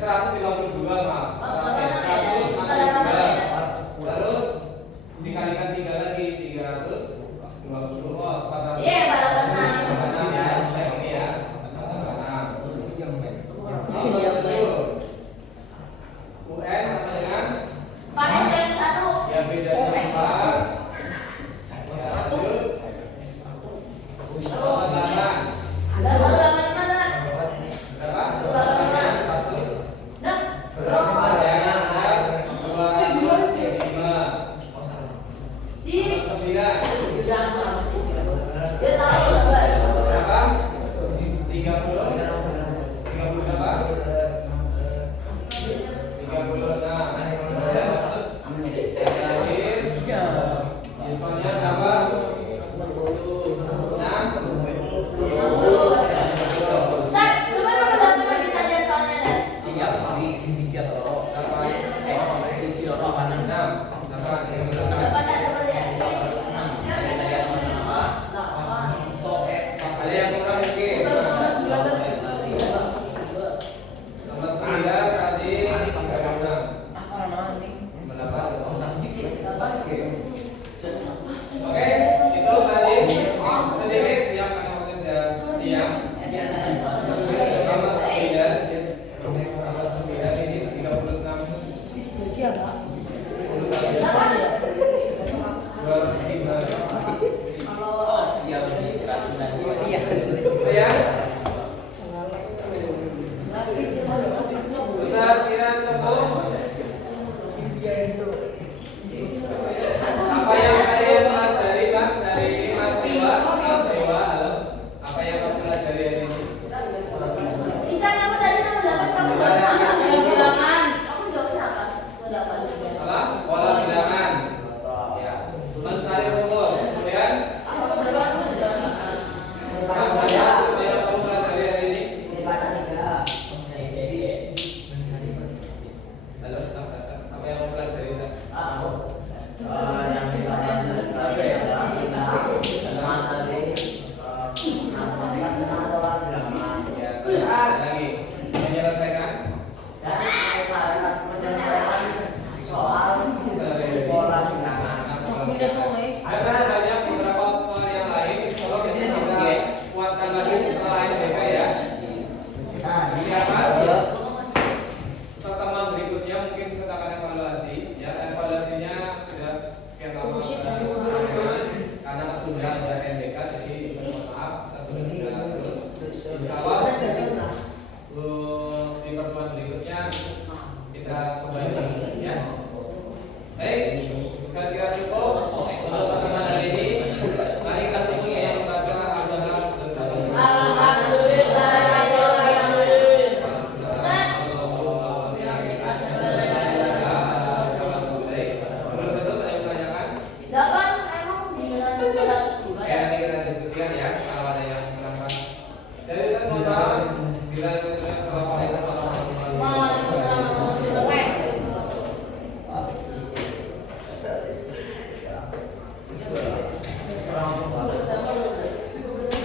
152 maaf. 162. Terus dikalikan 3 lagi 320. Oh, 400. Iya, 46. 46 ya. Ini ya. 46. Nomor 7. UN apa dengan? Panen yang 1. Ya bedanya 4. Lanjut. Nomor 8. Ada 185 kan? berapa? 36. Terakhir, diskonnya berapa? 6. Nah, coba dong udah kita lihat soalnya deh. Siap, di sisi atau sisi atau kanan. 6. Coba dah, coba lihat. Ada yang kurang mungkin? Nomor 9 tadi 36. Oke, itu tadi sedikit yang kami sudah siap. Nomor 9 ini 36. Ya. Besar kira cukup. Apa yang kalian pelajari Mas hari ini Mas Dewa? Mas Dewa, halo. Apa yang kamu pelajari hari ini? Bisa kamu tadi nomor 8 kamu jawab apa? Bilangan. Kamu jawabnya apa? Nomor 8. Apa? Pola bilangan. Ya. Mencari rumus. Kemudian Mas Dewa, apa yang kamu pelajari hari ini? Halo, Mas Hasan. Apa yang kamu pelajari? Ya, terus lagi menyelesaikan ada banyak beberapa soal yang lain. Kalau kita bisa kuatkan lagi selain BK ya. Iya Mas. Pertemuan berikutnya mungkin kita akan evaluasi. Ya, evaluasinya sudah sekian lama karena tertunda ada NBK, jadi mohon maaf kita tertunda terus. Insya Allah di pertemuan berikutnya kita kembali lagi ya. Baik, saya kira cukup untuk pertemuan hari ini. Mari kita semuanya membaca Al-Baqarah bersama. Belum tentu ada yang ditanyakan. 8 emang 902 Ya, ya? nanti kita diskusikan ya kalau ada yang kurang. Jadi saya mohon maaf bila